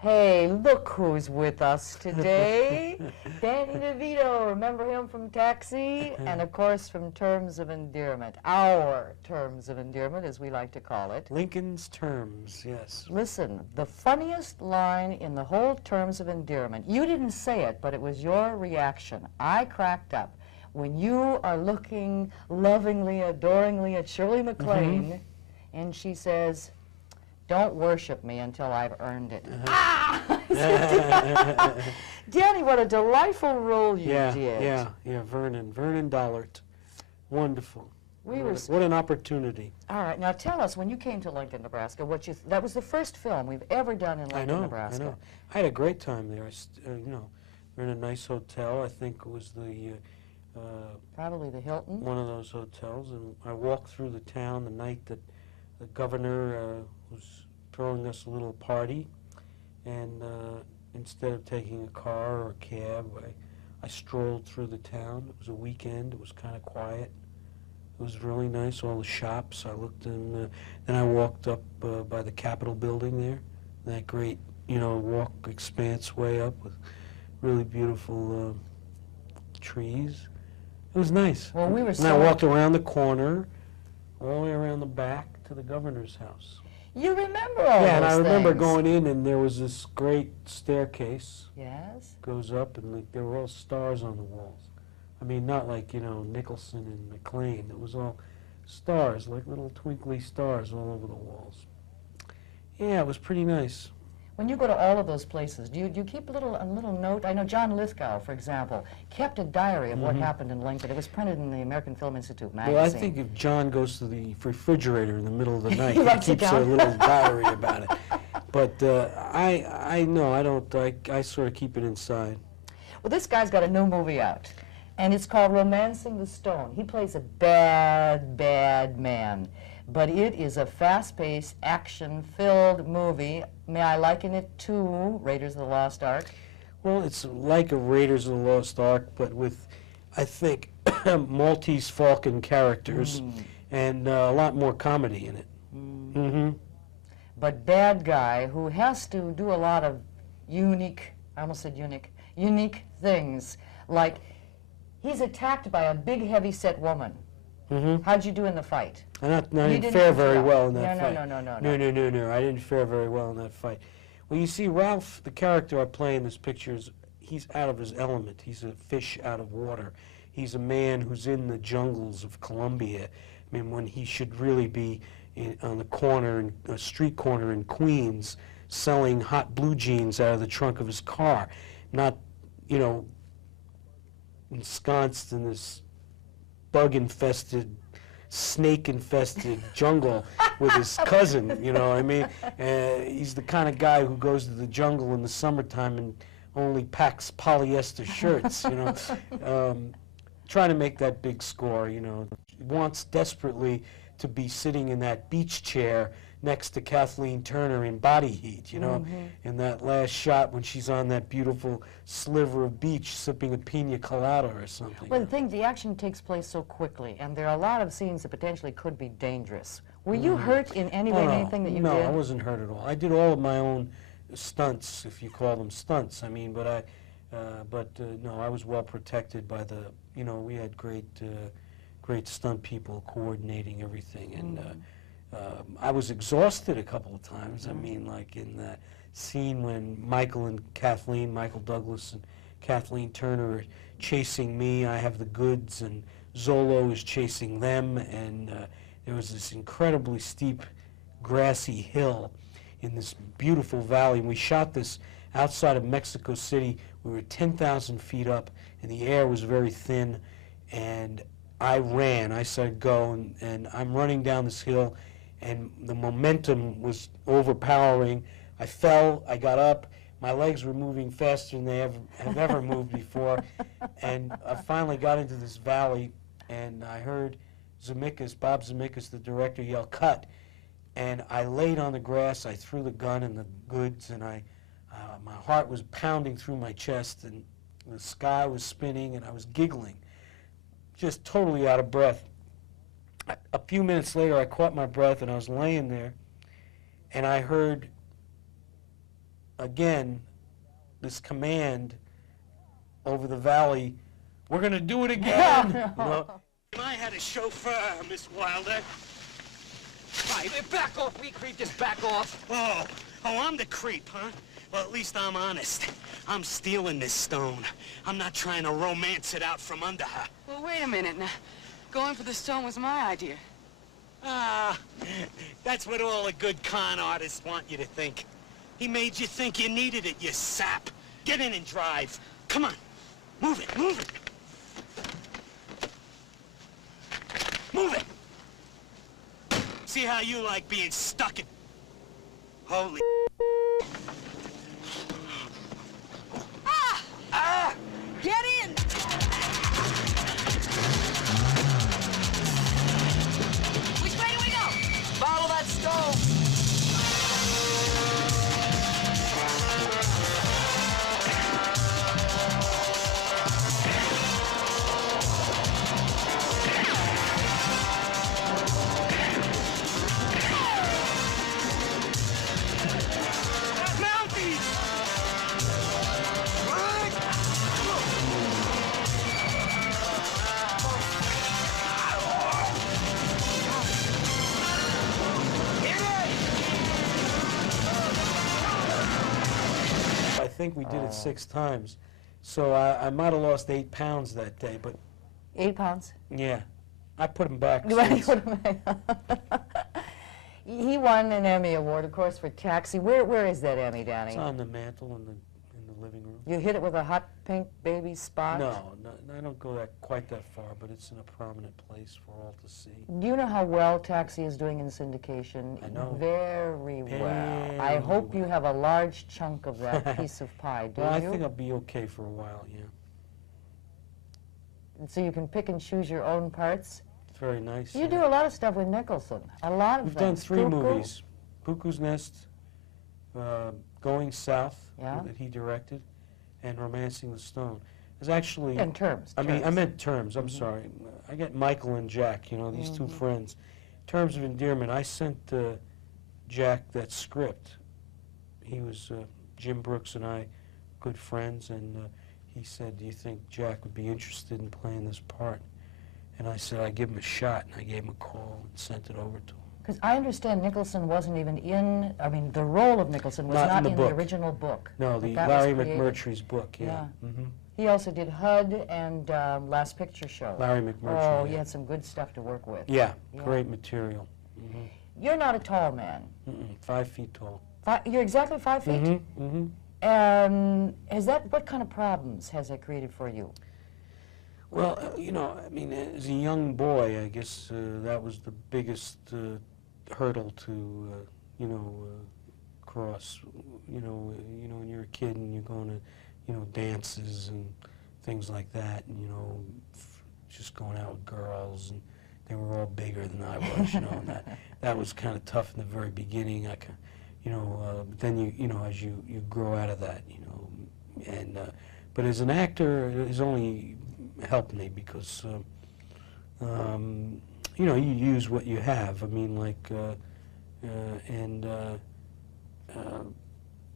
Hey, look who's with us today. Danny Devito, remember him from Taxi? And of course from Terms of Endearment, our Terms of Endearment as we like to call it. Lincoln's Terms, yes. Listen, the funniest line in the whole Terms of Endearment, you didn't say it, but it was your reaction. I cracked up. When you are looking lovingly, adoringly at Shirley MacLaine, and she says, "Don't worship me until I've earned it." Ah! Danny, what a delightful role you did. Yeah, Vernon Dollart. Wonderful. What an opportunity. All right, now tell us, when you came to Lincoln, Nebraska, that was the first film we've ever done in Lincoln, Nebraska. I know. I had a great time there. We're in a nice hotel. I think it was the... probably the Hilton. One of those hotels, and I walked through the town the night that the governor was throwing us a little party, and instead of taking a car or a cab, I strolled through the town. It was a weekend. It was kind of quiet. It was really nice, all the shops. I looked in, then I walked up by the Capitol building there, that great, walk expanse way up with really beautiful trees. It was nice. Well, we were and I walked around the corner, all the way around the back to the governor's house. You remember all those and I remember things. going in, and there was this great staircase. Yes. Goes up, and there were all stars on the walls. I mean, not like, Nicholson and McLean. It was all stars, like little twinkly stars all over the walls. Yeah, it was pretty nice. When you go to all of those places, do you keep a little note? I know John Lithgow, for example, kept a diary of what happened in Lincoln. It was printed in the American Film Institute magazine. Well, I think if John goes to the refrigerator in the middle of the night, he keeps a little diary about it. But I sort of keep it inside. Well, this guy's got a new movie out, and it's called Romancing the Stone. He plays a bad, bad man. But it is a fast-paced, action-filled movie. May I liken it to Raiders of the Lost Ark? Well, it's like a Raiders of the Lost Ark, but with, I think, Maltese Falcon characters and a lot more comedy in it. But bad guy who has to do a lot of unique things. Like, he's attacked by a big, heavy-set woman. How'd you do in the fight? I didn't fare very well in that fight. No, I didn't fare very well in that fight. Well, you see, Ralph, the character I play in this picture, he's out of his element. He's a fish out of water. He's a man who's in the jungles of Colombia. I mean, when he should really be on the corner, a street corner in Queens, selling hot blue jeans out of the trunk of his car, not, ensconced in this bug-infested, snake-infested jungle with his cousin, what I mean? He's the kind of guy who goes to the jungle in the summertime and only packs polyester shirts, trying to make that big score, wants desperately to be sitting in that beach chair next to Kathleen Turner in Body Heat, in that last shot when she's on that beautiful sliver of beach sipping a pina colada or something. Well, the action takes place so quickly, and there are a lot of scenes that potentially could be dangerous. Were you hurt in any way in anything that you did? No, I wasn't hurt at all. I did all of my own stunts, if you call them stunts. I mean, no, I was well protected by the, we had great stunt people coordinating everything, and I was exhausted a couple of times. I mean, like in that scene when Michael Douglas and Kathleen Turner are chasing me, I have the goods, and Zolo is chasing them, and there was this incredibly steep, grassy hill in this beautiful valley, and we shot this outside of Mexico City. We were 10,000 feet up, and the air was very thin, and I ran. I said go, and I'm running down this hill, and the momentum was overpowering. I fell, I got up, my legs were moving faster than they have ever moved before, and I finally got into this valley, and I heard Bob Zemeckis, the director, yell, "Cut!" And I laid on the grass, I threw the gun and the goods, and my heart was pounding through my chest, and the sky was spinning, and I was giggling, just totally out of breath. A few minutes later, I caught my breath, and I was laying there, and I heard again, this command over the valley, we're going to do it again. You know? I had a chauffeur, Miss Wilder. Right, back off, we creep, just back off. Oh, I'm the creep, huh? Well, at least I'm honest. I'm stealing this stone. I'm not trying to romance it out from under her. Well, wait a minute now. Going for the stone was my idea. Ah, that's what all the good con artists want you to think. He made you think you needed it, you sap. Get in and drive. Come on. Move it, move it. Move it. See how you like being stuck in... Holy... Ah! Get in! Which way do we go? Follow that stone. I think we did it 6 times. So I might have lost 8 pounds that day, but 8 pounds. yeah, I put him back. He won an Emmy Award, of course, for Taxi. Where is that Emmy, Danny? It's on the mantle in the living room. You hit it with a hot pink baby spot? No, I don't go quite that far, but it's in a prominent place for all to see. Do you know how well Taxi is doing in syndication? I know. Very well. Very I hope you well. have a large chunk of that piece of pie, do Well, I you? think I'll be okay for a while, yeah. So you can pick and choose your own parts? It's very nice. You yeah. do a lot of stuff with Nicholson. A lot of We've done things. 3 Cuckoo. movies. Cuckoo's Nest, Going South, Yeah. that he directed, and Romancing the Stone. It's actually... In terms. I mean, I terms. meant terms, I'm sorry. I get Michael and Jack, you know, these 2 friends. Terms of endearment, I sent Jack that script. He was, Jim Brooks and I, good friends, and he said, do you think Jack would be interested in playing this part? And I said, I'd give him a shot, and I gave him a call and sent it over to him. Because I understand Nicholson wasn't even in, I mean, the role of Nicholson was Not in not the in book. the original book. No, but the that was Larry created. McMurtry's book, yeah. Yeah. He also did HUD and Last Picture Show. Larry McMurtry. Oh, yeah. you had some good stuff to work with. Yeah, Yeah. great material. You're not a tall man. 5 feet tall. You're exactly 5 feet? Has that, what kind of problems has that created for you? Well, you know, I mean, as a young boy, I guess that was the biggest hurdle to, you know, cross. You know, when you're a kid and you're going to, you know, dances and things like that, and, you know, just going out with girls, and they were all bigger than I was, you know, and that was kind of tough in the very beginning. You know, but then you know, as you grow out of that, you know, and but as an actor, it has only helped me because, you know, you use what you have. I mean, like, and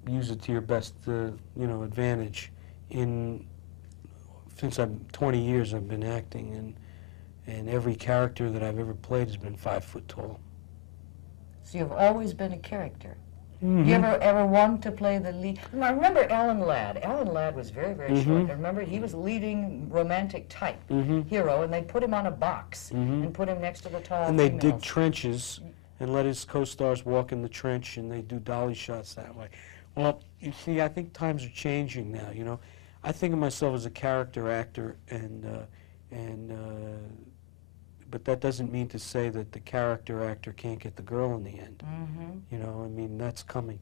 use it to your best, you know, advantage. Since I'm 20 years, I've been acting, and every character that I've ever played has been 5 foot tall. So you've always been a character. You ever want to play the lead? I remember Alan Ladd. Alan Ladd was very, very short. I remember he was leading romantic type hero, and they put him on a box and put him next to the tall And they dig females. trenches and let his co-stars walk in the trench, and they do dolly shots that way. Well, you see, I think times are changing now, you know. I think of myself as a character actor, but that doesn't mean to say that the character actor can't get the girl in the end. You know, I mean, that's coming.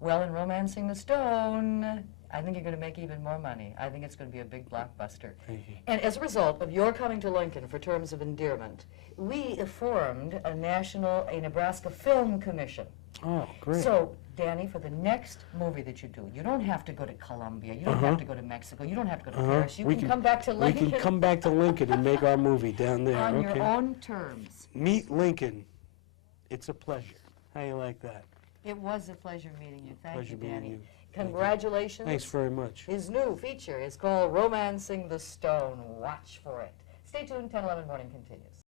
Well, in Romancing the Stone, I think you're going to make even more money. I think it's going to be a big blockbuster. Thank you. And as a result of your coming to Lincoln for Terms of Endearment, we formed a Nebraska Film Commission. Oh, great. So, Danny, for the next movie that you do, you don't have to go to Colombia, you don't have to go to Mexico, you don't have to go to Paris, you can come back to Lincoln. We can come back to Lincoln and make our movie down there. on Okay. your own terms. Meet Lincoln. It's a pleasure. How you like that? It was a pleasure meeting you. Thank Pleasure you, meeting Danny. you. Congratulations. Thanks very much. His new feature is called Romancing the Stone. Watch for it. Stay tuned. 10/11 Morning continues.